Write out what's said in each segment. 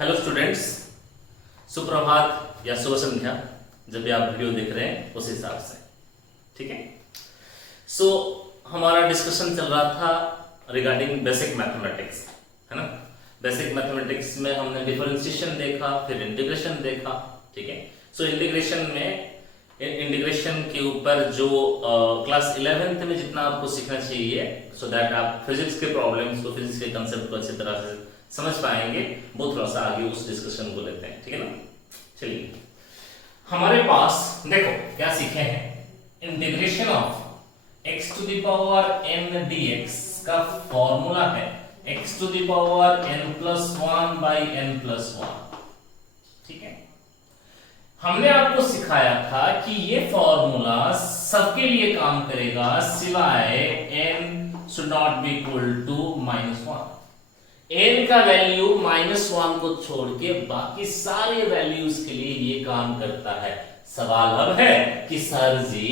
Hello students, सुप्रभात या शुभ संध्या, जब भी आप वीडियो देख रहे हैं उस हिसाब से। ठीक है। सो हमारा डिस्कशन चल रहा था रिगार्डिंग बेसिक मैथमेटिक्स, है ना। बेसिक मैथमेटिक्स में हमने डिफरेंशिएशन देखा, फिर इंटीग्रेशन देखा। ठीक है। सो इंटीग्रेशन के ऊपर जो क्लास 11th में जितना आपको सीखना चाहिए, सो दैट आप फिजिक्स के प्रॉब्लम्स को, फिजिक्स के कंसेप्ट को अच्छी तरह से समझ पाएंगे, वो थोड़ा सा आगे उस डिस्कशन को लेते हैं। ठीक है ना। चलिए, हमारे पास देखो क्या सीखे हैं। Integration of x to the power n dx का फॉर्मूला है x to the power n+1 by n+1। ठीक है। हमने आपको सिखाया था कि ये फॉर्मूला सबके लिए काम करेगा सिवाय n should not be equal to -1। n का वैल्यू -1 को छोड़ के बाकी सारे वैल्यूज के लिए ये काम करता है। सवाल अब है कि सर जी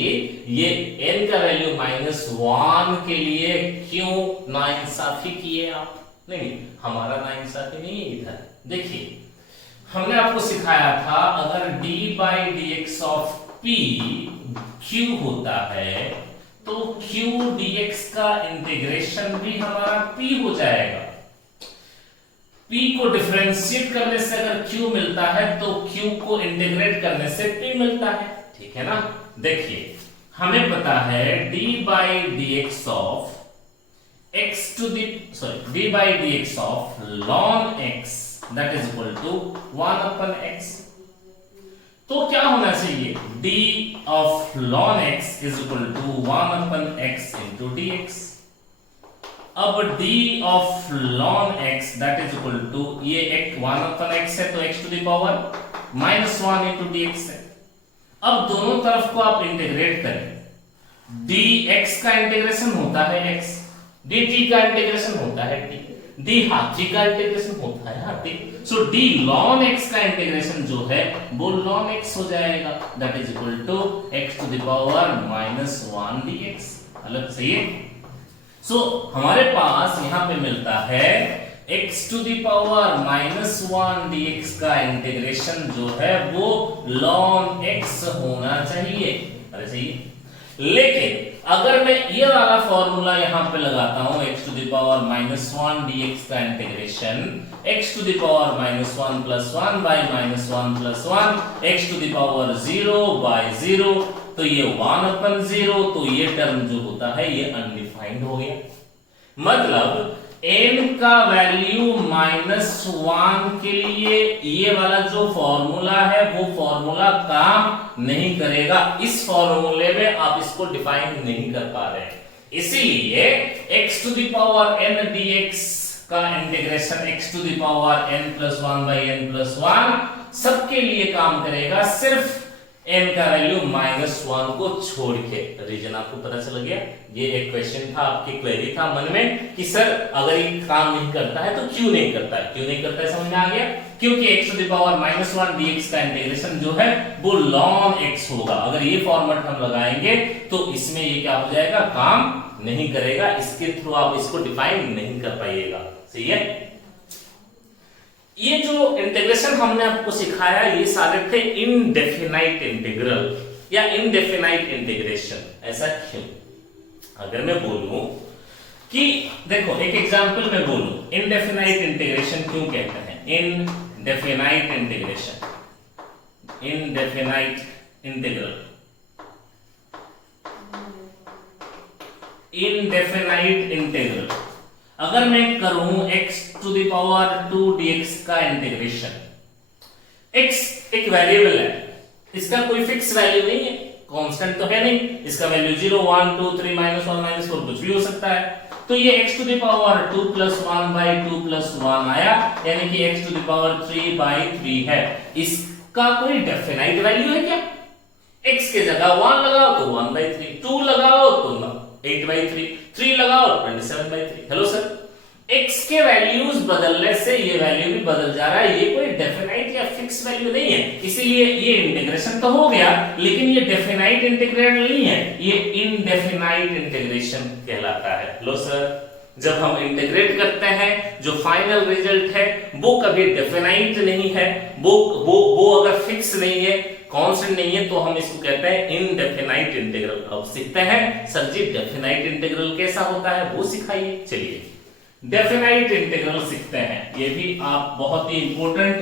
ये n का वैल्यू -1 के लिए क्यों नाइंसाफी किए आप? नहीं, हमारा नाइंसाफी नहीं है इधर। देखिए, हमने आपको सिखाया था अगर d/dx ऑफ p q होता है तो q dx का इंटीग्रेशन भी हमारा p हो जाएगा। p को डिफरेंशिएट करने से अगर q मिलता है तो q को इंटीग्रेट करने से p मिलता है। ठीक है ना। देखिए, हमें पता है d/dx of d/dx of ln x that is equal to 1/x। तो क्या होना चाहिए? d of ln x is equal to 1/x into dx। अब d of ln x that is equal to ये एक 1/x है तो x to the power -1 into dx है। अब दोनों तरफ को आप इंटीग्रेट करें। dx का इंटीग्रेशन होता है x, dt का इंटीग्रेशन होता है t, d हाथी का इंटीग्रेशन होता है हाथी। सो d ln x का इंटीग्रेशन जो है वो ln x हो जाएगा, that is equal to x to the power -1 dx। अलग सही है। सो हमारे पास यहां पे मिलता है x to the power -1 dx का इंटीग्रेशन जो है वो ln x होना चाहिए। अरे सही है। लेकिन अगर मैं ये वाला फॉर्मूला यहां पे लगाता हूं x to the power -1 dx का integration x to the power -1 + 1 by -1 + 1 x to the power 0 by 0, तो ये 1/0, तो ये टर्म जो होता है ये अनडिफाइंड हो गया। मतलब n का वैल्यू -1 के लिए ये वाला जो फॉर्मूला है वो फॉर्मूला काम नहीं करेगा। इस फॉर्मूले में आप इसको डिफाइन नहीं कर पा रहे हैं, इसीलिए x to the power n dx का integration x to the power n+1 by n+1 सबके लिए काम करेगा, सिर्फ n का वैल्यू -1 को छोड़ के। रीजन आपको पता चल गया। ये एक क्वेश्चन था, आपकी क्वेरी था मन में कि सर अगर ये काम नहीं करता है तो क्यों नहीं करता है, क्यों नहीं करता है समझ में आ गया। क्योंकि x to the power -1 dx का इंटीग्रेशन जो है वो ln x होगा। अगर ये फॉर्मेट हम लगाएंगे तो इसमें ये क्या हो जाएगा, काम नहीं करेगा। इसके थ्रू आप इसको डिफाइन नहीं कर पाइएगा। सही है। ये जो इंटीग्रेशन हमने आपको सिखाया ये सारे थे इनडेफिनाइट इंटीग्रल या इनडेफिनाइट इंटीग्रेशन। ऐसा क्यों? अगर मैं बोलूं कि देखो एक एग्जांपल में बोलूं इनडेफिनाइट इंटीग्रेशन क्यों कहते हैं, indefinite integration, indefinite integral, indefinite integral. अगर मैं करूं x to the power 2 dx का इंटीग्रेशन, x एक वेरिएबल है, इसका कोई फिक्स वैल्यू नहीं है, कांस्टेंट तो है नहीं, इसका वैल्यू 0 1 2 3 -1 -4 कुछ भी हो सकता है। तो ये x to the power 2 + 1 by 2 + 1 आया, यानी कि x टू द पावर 3/3 है। इसका कोई डेफिनाइट वैल्यू है क्या? x के जगह 1 लगाओ तो 1/3, 2 लगाओ तो 8/3, 3 लगाओ 27/3। हेलो सर, x के वैल्यूज बदलने से ये वैल्यू भी बदल जा रहा है, ये कोई डेफिनाइट या फिक्स वैल्यू नहीं है। इसीलिए ये इंटीग्रेशन तो हो गया लेकिन ये डेफिनाइट इंटीग्रल नहीं है, ये इनडेफिनाइट इंटीग्रेशन कहलाता है। हेलो सर, जब हम इंटीग्रेट करते हैं जो फाइनल रिजल्ट है वो कभी डेफिनाइट नहीं है, वो अगर फिक्स नहीं है, कांस्टेंट नहीं है, तो हम इसको कहते हैं इनडेफिनाइट इंटीग्रल। अब सीखते हैं सर जी डेफिनाइट इंटीग्रल कैसा होता है वो सिखाइए। चलिए डेफिनाइट इंटीग्रल सीखते हैं, ये भी आप बहुत ही इंपॉर्टेंट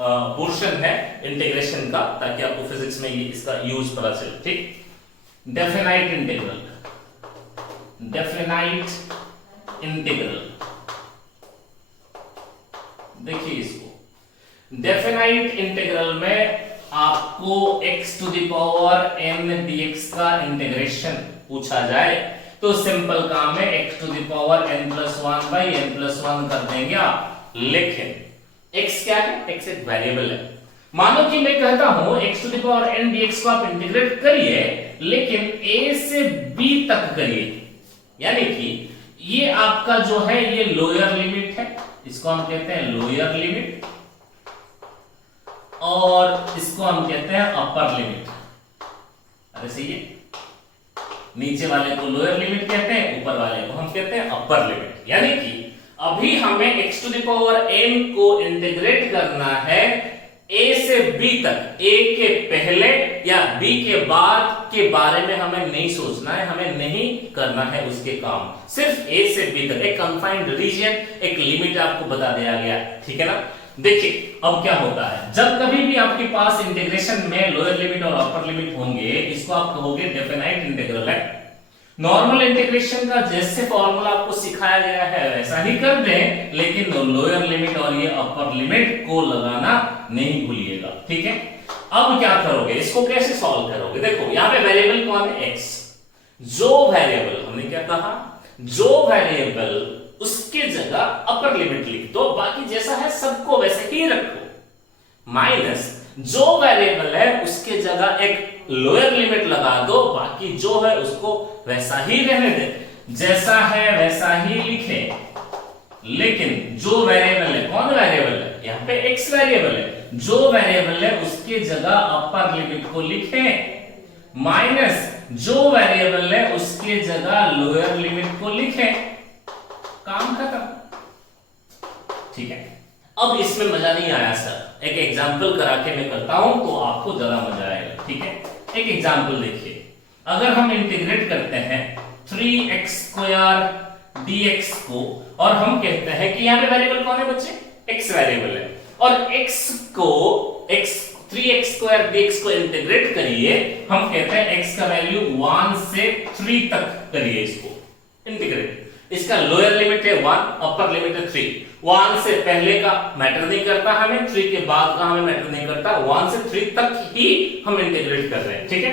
पोर्शन है इंटीग्रेशन का, ताकि आपको फिजिक्स में ये इसका यूज पता चले। ठीक, डेफिनाइट इंटीग्रल, डेफिनाइट इंटीग्रल देखिए इसको, डेफिनाइट इंटीग्रल में आपको x to the power n dx का इंटीग्रेशन पूछा जाए तो सिंपल काम है, x to the power n+1 by n+1 कर देंगे आप। लेकिन x क्या है? x एक वेरिएबल है। मानो कि मैं कहता हूं x to the power n dx को आप इंटीग्रेट करिए, लेकिन a से b तक करिए, यानी कि ये आपका जो है ये लोअर लिमिट है, इसको हम कहते हैं लोअर लिमिट, और इसको हम कहते हैं अपर लिमिट। अरे सही है, नीचे वाले को लोअर लिमिट कहते हैं, ऊपर वाले को हम कहते हैं अपर लिमिट। यानी कि अभी हमें x to the power n को इंटीग्रेट करना है a से b तक, a के पहले या b के बाद के बारे में हमें नहीं सोचना है, हमें नहीं करना है उसके काम, सिर्फ a से b तक एक कंफाइंड रीजन, एक लिमिट आपको बता दिया गया। ठीक है ना। देखिए अब क्या होता है, जब कभी भी आपके पास इंटीग्रेशन में लोअर लिमिट और अपर लिमिट होंगे, इसको आप कहोगे डेफिनाइट इंटीग्रल है। नॉर्मल इंटीग्रेशन का जैसे फॉर्मूला आपको सिखाया गया है वैसा ही कर दें, लेकिन लोअर लिमिट और ये अपर लिमिट को लगाना नहीं भूलिएगा। ठीक है, अब क्या करोगे, इसको कैसे सॉल्व करोगे? देखो यहाँ पे वेरिएबल कौन है? x। जो वेरिएबल हमने क्या कहा, जो वेरिएबल उसके जगह अपर लिमिट लिख दो, बाकी जैसा है सबको वैसे ही रखो, माइनस जो वेरिएबल है उसके जगह एक लोअर लिमिट लगा दो, बाकी जो है उसको वैसा ही रहने दे, जैसा है वैसा ही लिखे। लेकिन जो वेरिएबल है, कौन वेरिएबल है? यहाँ पे x वेरिएबल है, जो वेरिएबल है उसके जगह अपर लिमिट को लिखे, माइनस जो वेरिएबल है उसके जगह लोअर लिमिट को लिखे, काम खत्म। ठीक है, अब इसमें मजा नहीं आया सर, एक एग्जांपल करा के मैं करता हूं तो आपको ज्यादा मजा आएगा। ठीक है, एक एग्जांपल देखिए, अगर हम इंटीग्रेट करते हैं 3x² dx को, और हम कहते हैं कि यहाँ पे वेरिएबल कौन है बच्चे? x वेरिएबल है, और x को 3x² dx को इंटीग्रेट करिए, हम कहते हैं x का वैल्यू 1 से 3 तक करिए इसको इंटीग्रेट। इसका लोअर लिमिट है 1, अपर लिमिट है 3। 1 से पहले का मैटर नहीं करता हमें, 3 के बाद का हमें मैटर नहीं करता, 1 से 3 तक ही हम इंटीग्रेट कर रहे हैं। ठीक है,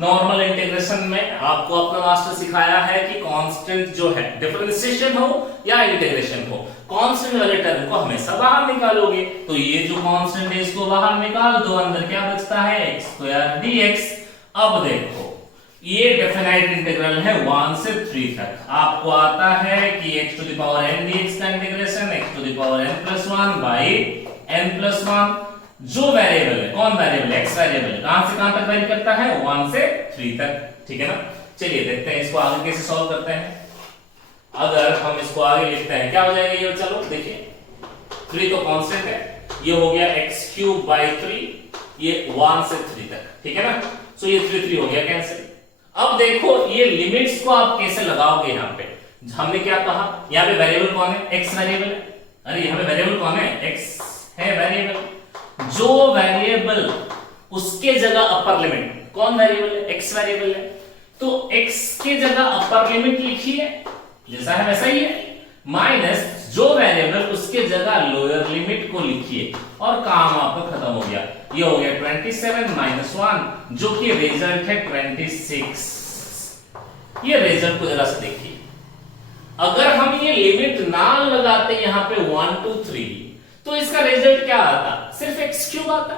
नॉर्मल इंटीग्रेशन में आपको अपना मास्टर सिखाया है कि कांस्टेंट जो है, डिफरेंशिएशन हो या इंटीग्रेशन हो, कांस्टेंट वाले टर्म को हमेशा बाहर निकालोगे। तो ये जो कांस्टेंट है इसको बाहर निकाल दो, अंदर क्या बचता है? x² dx। अब देखो ये डेफिनाइट इंटीग्रल है 1 से 3 तक, आपको आता है कि x to the power n dx का integration x to the power n+1 by n+1। जो वेरिएबल है, कौन वेरिएबल है? x वेरिएबल, कहां से कहां तक वेरी करता है? 1 से 3 तक। ठीक है ना, चलिए देखते हैं इसको आगे कैसे सॉल्व करते हैं। अगर हम इसको आगे लिखते हैं क्या हो जाएगा ये? चलो देखिए, 3 तो कांस्टेंट है, ये हो गया x³/3, ये 1 से 3 तक। ठीक है ना, सो ये 3 हो गया कैंसिल। अब देखो ये लिमिट्स को आप कैसे लगाओगे? यहाँ पे हमने क्या कहा, यहाँ पे वेरिएबल कौन है? x वेरिएबल है। अरे यहाँ पे वेरिएबल कौन है? x है वेरिएबल। जो वेरिएबल उसके जगह अपर लिमिट, कौन वेरिएबल है? x वेरिएबल है, तो x के जगह अपर लिमिट लिखिए, जैसा है वैसा ही है, माइनस जो वेरिएबल उसके जगह लोअर लिमिट को लिखिए, और काम आपका खत्म हो गया। ये हो गया 27 - 1, जो कि रिजल्ट है 26। ये रिजल्ट को जरा से देखिए, अगर हम ये लिमिट ना लगाते यहाँ पे 1 2 3, तो इसका रिजल्ट क्या आता? सिर्फ x³ आता,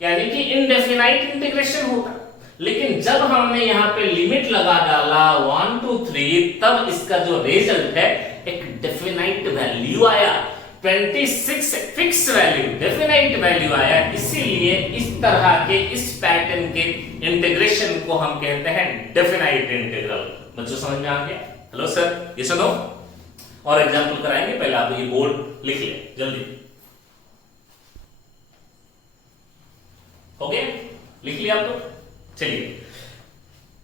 यानी कि इनडेफिनाइट इंटीग्रेशन होता। लेकिन जब हमने यहाँ पे लिमिट लगा डाला 1 2 3, तब इसका जो रिजल्ट है एक डेफिनाइट वैल्यू आया, 26 फिक्स वैल्यू, डेफिनाइट वैल्यू आया। इसीलिए इस तरह के इस पैटर्न के इंटीग्रेशन को हम कहते हैं डेफिनाइट इंटीग्रल। बच्चों समझ में आ गया? हेलो सर, ये सुनो और एग्जाम्पल कराएंगे, पहले आप ये बोर्ड लिख ले जल्दी। हो गया? लिख लिया आप तो? चलिए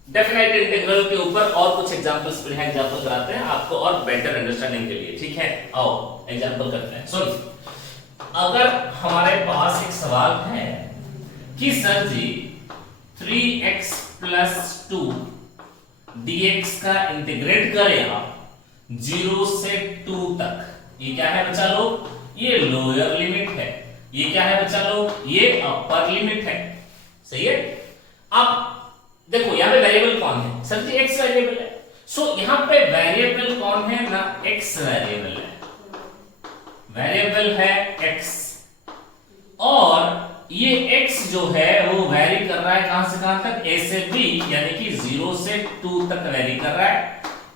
डेफिनेट इंटीग्रल के ऊपर और कुछ एग्जांपल्स पर एग्जांपल कराते हैं आपको और बेटर अंडरस्टैंडिंग के लिए, ठीक है? आओ एग्जांपल करते हैं। सुन, अगर हमारे पास एक सवाल है कि सर जी 3x + 2 dx का इंटीग्रेट करें आप 0 से 2 तक, ये क्या है बच्चा लोग? ये लोअर लिमिट है। ये क्या है बच्चा लोग? ये अपर लिमिट है। सही है? अब देखो यहां पे वेरिएबल कौन है? सर जी x वेरिएबल है। सो यहां पे वेरिएबल कौन है ना? x वेरिएबल है। वेरिएबल है x और ये x जो है वो वेरी कर रहा है कहां से कहां तक? a से b, यानी कि 0 से 2 तक वेरी कर रहा है।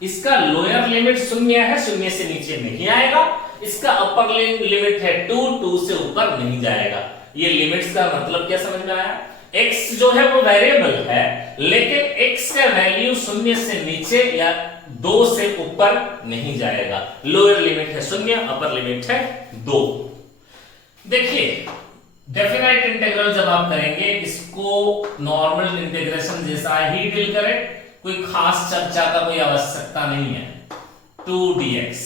इसका लोअर लिमिट 0 है, 0 से नीचे नहीं आएगा। इसका अपर लिमिट है 2 से ऊपर नहीं जाएगा। ये लिमिट्स का मतलब क्या समझ में आया? x जो है वो वेरिएबल है, लेकिन x का वैल्यू 0 से नीचे या 2 से ऊपर नहीं जाएगा। लोअर लिमिट है 0, अपर लिमिट है 2। देखिए डेफिनेट इंटीग्रल जब आप करेंगे इसको नॉर्मल इंटीग्रेशन जैसा ही डील करें, कोई खास चर्चा का कोई आवश्यकता नहीं है 2dx,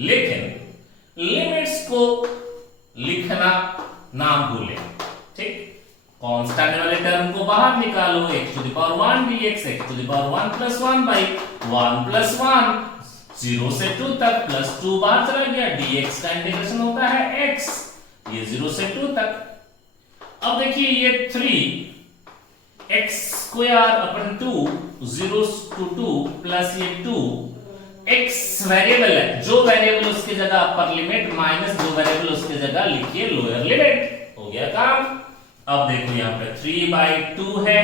लेकिन लिमिट्स को लिखना ना भूलें, ठीक? कांस्टेंट वाले टर्म को बाहर निकालो, x⁴ dx, x⁴ 1 + 1 by 1 + 1 0 से 2 तक +2 बाहर चला गया। dx का इंटीग्रेशन होता है x, ये 0 से 2 तक। अब देखिए ये 3x² 0 to 2 प्लस ये 2 x वेरिएबल है, जो वेरिएबल उसकी जगह अपर लिमिट माइनस जो वेरिएबल उसकी जगह लिखिए लोअर लिमिट। हो गया काम। अब देखो यहाँ पे 3/2 है,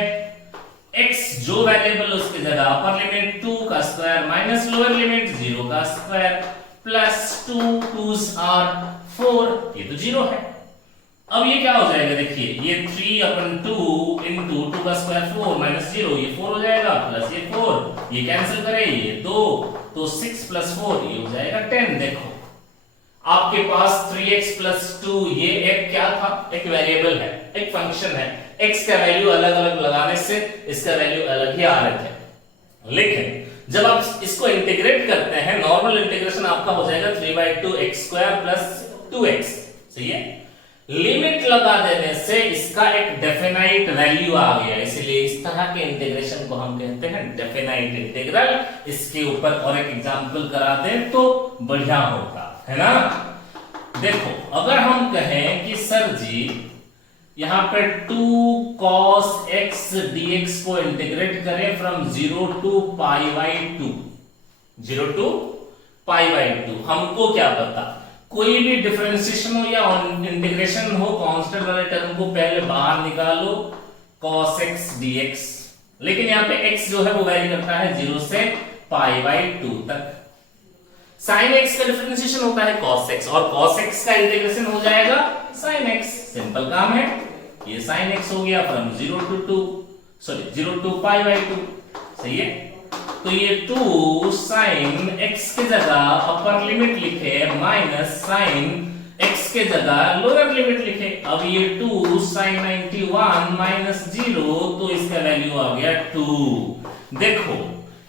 x जो वेरिएबल उसकी जगह अपर लिमिट 2 का स्क्वायर माइनस लोअर लिमिट 0 का स्क्वायर प्लस 2 2s are 4, ये तो 0 है। अब ये क्या हो जाएगा? देखिए ये 3/2 into 2 का स्क्वायर 4 माइनस 0, ये 4 हो जाएगा, प्लस ये 4, ये कैंसिल करें, ये 2, तो 6 + 4 ये हो जाएगा 10। देखो आपके पास 3x + 2 ये एक क्या था? एक वेरिएबल है, एक फंक्शन है। x का वैल्यू अलग अलग लगाने से इसका वैल्यू अलग ही आ रहे थे, लेकिन जब आप इसको इंटीग्रेट करते हैं नॉर्मल इंटीग्रेशन आपका हो जाएगा 3/2x² + 2x। सही है? लिमिट लगा देने से इसका एक डेफिनाइट वैल्यू आ गया, इसलिए इस तरह के इंटीग्रेशन को हम कहते हैं डेफिनाइट इंटीग्रल। इसके ऊपर और एक एग्जांपल करा दें तो बढ़िया होता है ना। देखो अगर हम कहें कि सर जी यहां पे 2 cos x dx को इंटीग्रेट करें फ्रॉम 0 to π/2, 0 to π/2, हमको क्या पता? कोई भी डिफरेंशिएशन हो या इंटीग्रेशन हो, कांस्टेंट वाले टर्म को पहले बाहर निकालो cos x dx, लेकिन यहाँ पे x जो है वो वैरी करता है 0 से π/2 तक। sin x का डिफरेंशिएशन होता है cos x और cos x का इंटीग्रेशन हो जाएगा sin x। सिंपल काम है, ये sin x हो गया फ्रॉम 0 to π/2। सही है? तो ये 2 sin x के जगह अपर लिमिट लिखे माइनस sin x के जगह लोअर लिमिट लिखे। अब ये 2 sin 91 माइनस 0, तो इसका वैल्यू आ गया 2। देखो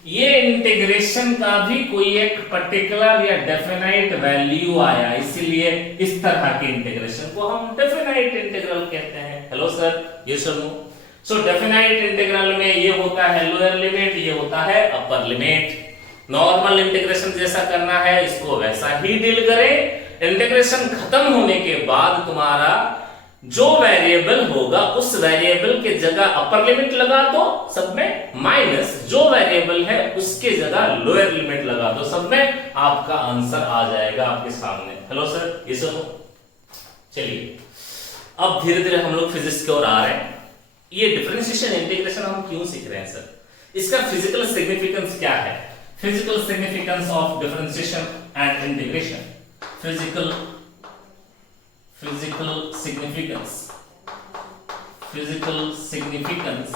ये इंटीग्रेशन का भी कोई एक पर्टिकुलर या डेफिनाइट वैल्यू आया, इसीलिए इस तरह के इंटीग्रेशन को हम डेफिनाइट इंटीग्रल कहते हैं। हेलो सर, ये सुनो। सो डेफिनाइट इंटीग्रल में ये होता है लोअर लिमिट, ये होता है अपर लिमिट। नॉर्मल इंटीग्रेशन जैसा करना है इसको वैसा ही डील करें। इंटीग्रेशन खत्म होने के बाद तुम्हारा जो वेरिएबल होगा उस वेरिएबल के जगह अपर लिमिट लगा दो सब में, माइनस जो वेरिएबल है उसके जगह लोअर लिमिट लगा दो सब में, आपका आंसर आ जाएगा आपके सामने। हेलो सर, ये सुनो। चलिए अब धीरे धीरे हम लोग फिजिक्स की ओर आ रहे हैं। ये डिफरेंशिएशन इंटीग्रेशन हम क्यों सीख रहे हैं सर? इसका फिजिकल सिग्निफिकेंस क्या है? Physical significance of differentiation and integration. Physical significance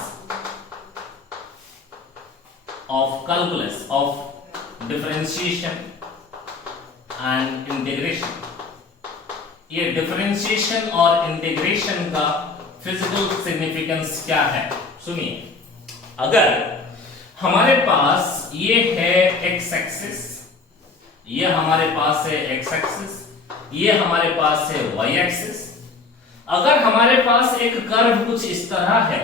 of calculus of differentiation and integration. ये डिफरेंशिएशन और इंटीग्रेशन का फिजिकल सिग्निफिकेंस क्या है सुनिए। अगर हमारे पास ये है एक्स एक्सिस, ये हमारे पास है एक्स एक्सिस, ये हमारे पास है वाई एक्सिस। अगर हमारे पास एक कर्व कुछ इस तरह है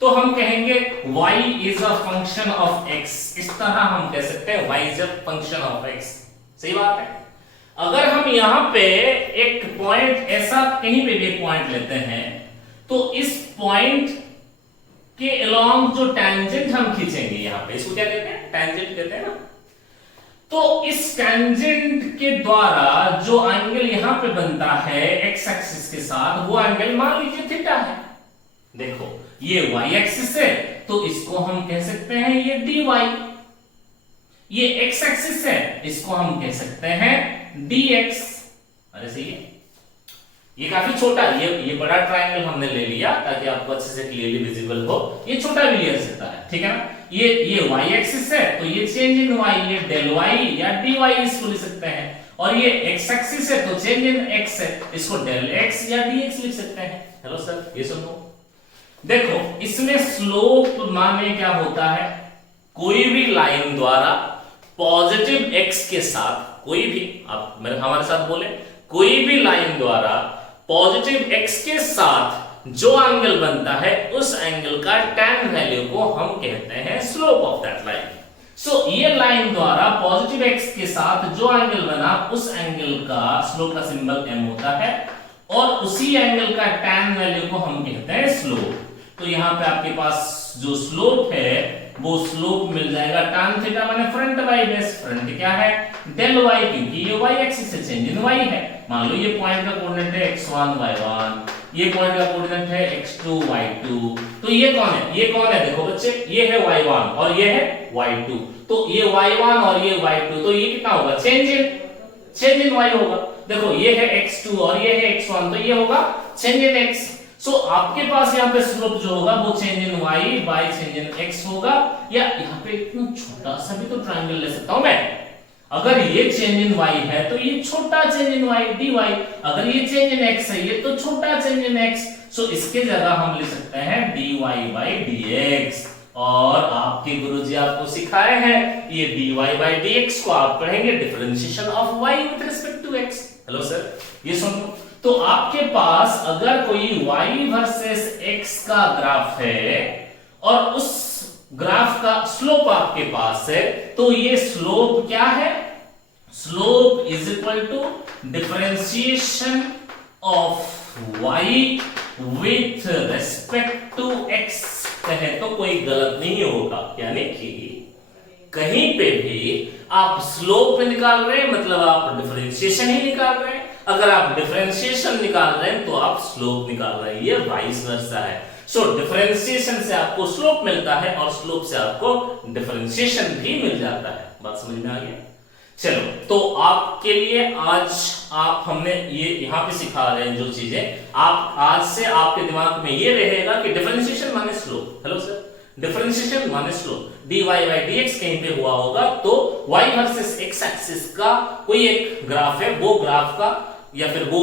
तो हम कहेंगे y is a function of x। इस तरह हम कह सकते हैं y is a function of x। सही बात है। अगर हम यहां पे एक पॉइंट ऐसा कहीं पे भी एक पॉइंट लेते हैं तो इस पॉइंट के अलोंग जो टेंजेंट हम खींचेंगे यहां पे, इसको क्या कहते हैं? टेंजेंट कहते हैं ना। तो इस टेंजेंट के द्वारा जो एंगल यहां पे बनता है एक्स एक्सिस के साथ, वो एंगल मान लीजिए थीटा है। देखो ये y एक्सिस है तो इसको हम कह सकते हैं ये dy। ये x एक्सिस है, इसको हम कह सकते हैं dx। अरे सही है। ये काफी छोटा, ये बड़ा ट्रायंगल हमने ले लिया ताकि आपको अच्छे से क्लियरली विजिबल हो। ये छोटा भी ले सकता है, ठीक है ना। ये y एक्सिस है तो ये चेंज इन y, ये डेल y या dy इसको लिख सकते हैं। और ये x एक्सिस है तो चेंज इन x है, इसको डेल x या dx लिख सकते हैं। हेलो सर, ये सुनो। देखो इसमें स्लोप माने क्या होता है? कोई भी लाइन द्वारा पॉजिटिव x के साथ, कोई भी, आप हमारे साथ बोले, कोई भी लाइन द्वारा पॉजिटिव x के साथ जो एंगल बनता है उस एंगल का tan वैल्यू को हम कहते हैं स्लोप ऑफ दैट लाइन। सो ये लाइन द्वारा पॉजिटिव x के साथ जो एंगल बना उस एंगल का स्लोप का सिंबल m होता है और उसी एंगल का tan वैल्यू को हम कहते हैं स्लोप। तो यहां पे आपके पास जो स्लोप है वो स्लोप मिल जाएगा tan थीटा माने फ्रंट y बेस। फ्रंट क्या है? डेल y, क्योंकि ये y एक्सिस से चेंज इन y है। मान लो ये पॉइंट का कोऑर्डिनेट है x1 y1, ये पॉइंट का कोऑर्डिनेट है x2 y2। तो ये कौन है? ये कौन है? देखो बच्चे, ये है y1 और ये है y2। तो ये y1 और ये y2, तो ये कितना होगा? चेंज इन y होगा। देखो ये है x2 और ये है x1, तो ये होगा चेंज इन x। सो आपके पास यहाँ पे स्लोप जो होगा वो change in y by change in x होगा। या यहाँ पे इतना छोटा सा भी तो ट्रायंगल ले सकता हूं मैं। अगर ये चेंज इन y है तो ये छोटा चेंज इन y dy। अगर ये चेंज इन x है ये तो छोटा चेंज इन x। सो इसके जगह हम लिख सकते हैं dy बाय dx। और आपके गुरुजी आपको सिखाए हैं ये dy बाय dx को आप पढ़ेंगे differentiation of y with respect to x। Hello sir, ये सुनो। तो आपके पास अगर कोई y वर्सेस x का ग्राफ है और उस ग्राफ का स्लोप आपके पास है तो ये स्लोप क्या है? Slope is equal to differentiation of y with respect to x। कहे तो कोई गलत नहीं होगा, यानी कि कहीं पे भी आप स्लोप निकाल रहे हैं मतलब आप डिफरेंशिएशन ही निकाल रहे हैं। अगर आप डिफरेंशिएशन निकाल रहे हैं तो आप स्लोप निकाल रहे हैं, ये वाइस वर्सा है। सो डिफरेंशिएशन से आपको स्लोप मिलता है और स्लोप से आपको डिफरेंशिएशन भी मिल जाता है। बात समझ में आ गई? चलो, तो आपके लिए आज हमने ये यहाँ पे सिखा रहे हैं जो चीजें, आप आज से आपके दिमाग में ये रहेगा कि डिफरेंशिएशन माने स्लोप। हेलो सर, डिफरेंशिएशन माने स्लोप। dy बाय dx कहीं पे हुआ होगा तो y वर्सेस x एक्सिस का कोई एक ग्राफ है, वो ग्राफ का या फिर वो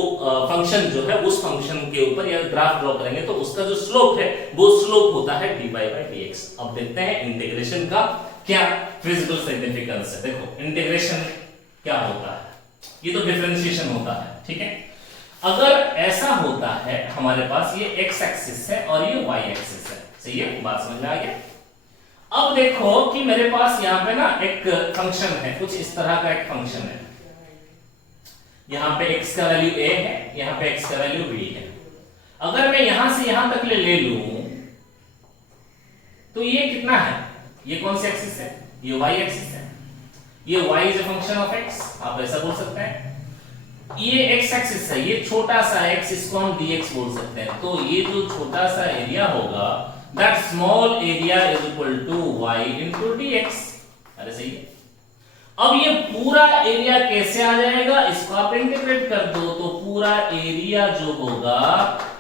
फंक्शन जो है उस फंक्शन के ऊपर या ग्राफ ड्रॉ करेंगे तो उसका जो स्लोप है वो स्लोप होता है dy बाय dx। अब देखते हैं इंटीग्रेशन का क्या फिजिकल सिग्निफिकेंस है। देखो इंटीग्रेशन क्या होता है, ये तो डिफरेंशिएशन होता है, ठीक है। अगर ऐसा होता है हमारे पास ये x एक्सिस है और ये y एक्सिस है, सही है, बात समझ में आ गया। अब देखो कि मेरे पास यहाँ पे ना एक फंक्शन है, कुछ इस तरह का एक फंक्शन है। यहाँ पे x का वैल्यू a है, यहाँ पे x का वैल्यू b है। अगर मैं यहां से यहां तक ले लूं तो ये कितना है? ये कौन सी एक्सिस है? ये y एक्सिस है। ये y is a function of x, आप ऐसा बोल सकते हैं। ये x एक्सिस है, ये छोटा सा x, इसको हम dx बोल सकते हैं। तो ये जो छोटा सा एरिया होगा that small area is equal to y into dx। अरे सही है। अब ये पूरा एरिया कैसे आ जाएगा? इसको आप इंटीग्रेट कर दो तो पूरा एरिया जो होगा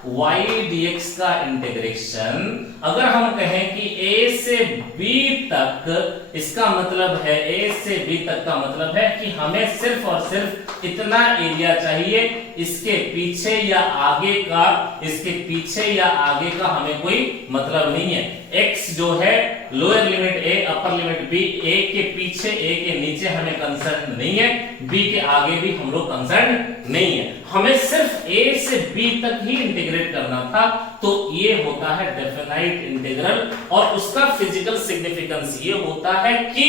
y dx का इंटीग्रेशन, अगर हम कहें कि a से b तक, इसका मतलब है a से b तक का मतलब है कि हमें सिर्फ और सिर्फ इतना एरिया चाहिए, इसके पीछे या आगे का, इसके पीछे या आगे का हमें कोई मतलब नहीं है। x जो है lower limit a upper limit b, a के पीछे a के नीचे हमें कंसर्न नहीं है, b के आगे भी हम लोग कंसर्न नहीं है, हमें सिर्फ a से b तक ही इंटीग्रेट करना था। तो ये होता है डेफिनाइट इंटीग्रल, और उसका फिजिकल सिग्निफिकेंस ये होता है कि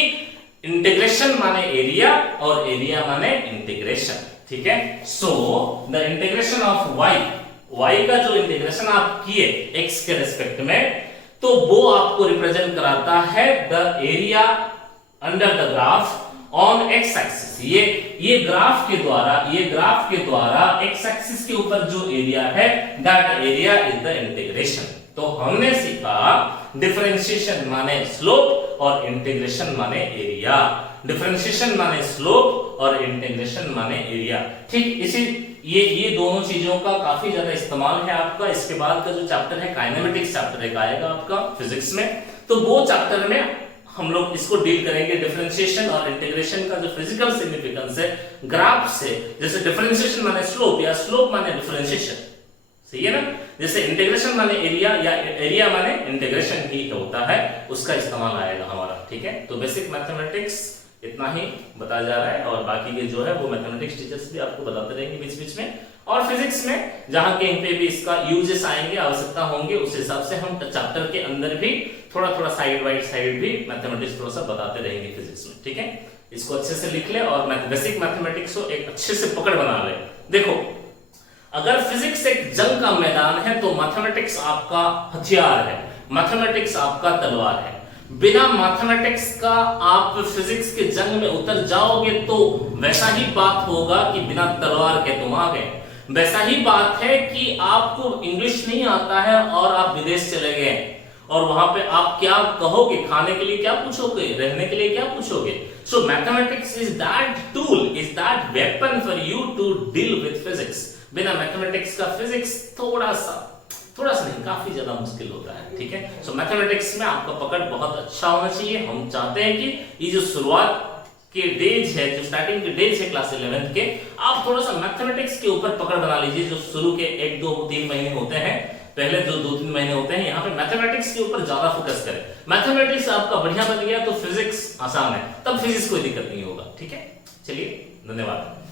इंटीग्रेशन माने एरिया और एरिया माने इंटीग्रेशन, ठीक है। So the integration of y का जो इंटीग्रेशन आप किए x के रिस्पेक्ट में, तो वो आपको रिप्रेजेंट कराता है the area under the graph on x axis. ये ग्राफ के द्वारा x एक्सिस के ऊपर जो एरिया है, that area is the integration. तो हमने सीखा डिफरेंशिएशन माने स्लोप और इंटीग्रेशन माने एरिया। डिफरेंशिएशन माने स्लोप और इंटीग्रेशन माने एरिया, ठीक। इसी ये दोनों चीजों का काफी ज्यादा इस्तेमाल है आपका। इसके बाद का जो चैप्टर है काइनेमेटिक्स चैप्टर एक आएगा आपका फिजिक्स में, तो वो चैप्टर में हम लोग इसको डील करेंगे। डिफरेंशिएशन और इंटीग्रेशन का जो फिजिकल सिग्निफिकेंस है ग्राफ से, जैसे डिफरेंशिएशन माने स्लोप या स्लोप माने डिफरेंशिएशन, सही है ना। जैसे इंटीग्रेशन माने एरिया या एरिया माने इंटीग्रेशन ही होता है, उसका इस्तेमाल आएगा हमारा, ठीक है। तो बेसिक मैथमेटिक्स इतना ही बताया जा रहा है, और बाकी के जो है वो मैथमेटिक्स टीचर्स भी आपको बताते रहेंगे बीच बीच में। और फिजिक्स में जहां कहीं पे भी इसका यूजेस आएंगे, आवश्यकता होंगे, उस हिसाब से हम चैप्टर के अंदर भी थोड़ा थोड़ा साइड बाय साइड भी मैथमेटिक्स थोड़ा सा बताते रहेंगे फिजिक्स में, ठीक है। इसको अच्छे से लिख ले और बेसिक मैथमेटिक्स को एक अच्छे से पकड़ बना ले। देखो, अगर फिजिक्स एक जंग का मैदान है तो मैथमेटिक्स आपका हथियार है, मैथमेटिक्स आपका तलवार है। बिना मैथमेटिक्स का आप फिजिक्स के जंग में उतर जाओगे तो वैसा ही बात होगा कि बिना तलवार के तुम आ गए। वैसा ही बात है कि आपको इंग्लिश नहीं आता है और आप विदेश चले गए, और वहां पे आप क्या कहोगे, खाने के लिए क्या पूछोगे, रहने के लिए क्या पूछोगे। So mathematics is that tool, is that weapon for you to deal with physics. बिना मैथमेटिक्स का फिजिक्स थोड़ा सा नहीं, काफी ज्यादा मुश्किल होता है, ठीक है। सो मैथमेटिक्स में आपका पकड़ बहुत अच्छा होना चाहिए। हम चाहते हैं कि ये जो शुरुआत के डेज है, जो स्टार्टिंग के डेज है क्लास 11 के, आप थोड़ा सा मैथमेटिक्स के ऊपर पकड़ बना लीजिए। जो शुरू के 1 2 3 महीने होते हैं, पहले जो 2-3 महीने होते हैं, यहाँ पे मैथमेटिक्स के ऊपर ज्यादा फोकस करें। मैथमेटिक्स आपका बढ़िया बन गया तो फिजिक्स आसान है, तब फिजिक्स कोई दिक्कत नहीं होगा, ठीक है। चलिए, धन्यवाद।